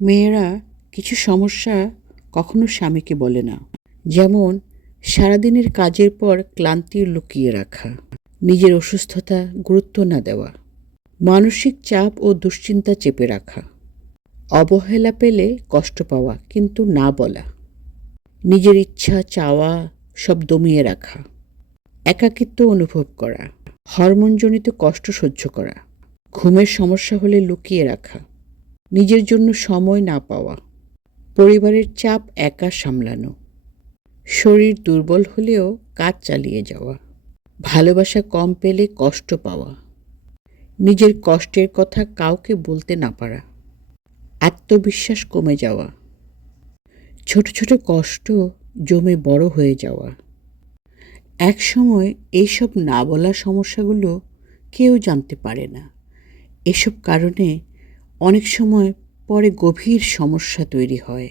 মেয়েরা কিছু সমস্যা কখনো স্বামীকে বলে না। যেমন সারাদিনের কাজের পর ক্লান্তি লুকিয়ে রাখা, নিজের অসুস্থতা গুরুত্ব না দেওয়া, মানসিক চাপ ও দুশ্চিন্তা চেপে রাখা, অবহেলা পেলে কষ্ট পাওয়া কিন্তু না বলা, নিজের ইচ্ছা চাওয়া সব দমিয়ে রাখা, একাকিত্ব অনুভব করা, হরমোনজনিত কষ্ট সহ্য করা, ঘুমের সমস্যা হলে লুকিয়ে রাখা, নিজের জন্য সময় না পাওয়া, পরিবারের চাপ একা সামলানো, শরীর দুর্বল হলেও কাজ চালিয়ে যাওয়া, ভালোবাসা কম পেলে কষ্ট পাওয়া, নিজের কষ্টের কথা কাউকে বলতে না পারা, আত্মবিশ্বাস কমে যাওয়া, ছোট ছোট কষ্ট জমে বড় হয়ে যাওয়া। একসময় এইসব না বলা সমস্যাগুলো কেউ জানতে পারে না। এসব কারণে অনেক সময় পরে গভীর সমস্যা তৈরি হয়।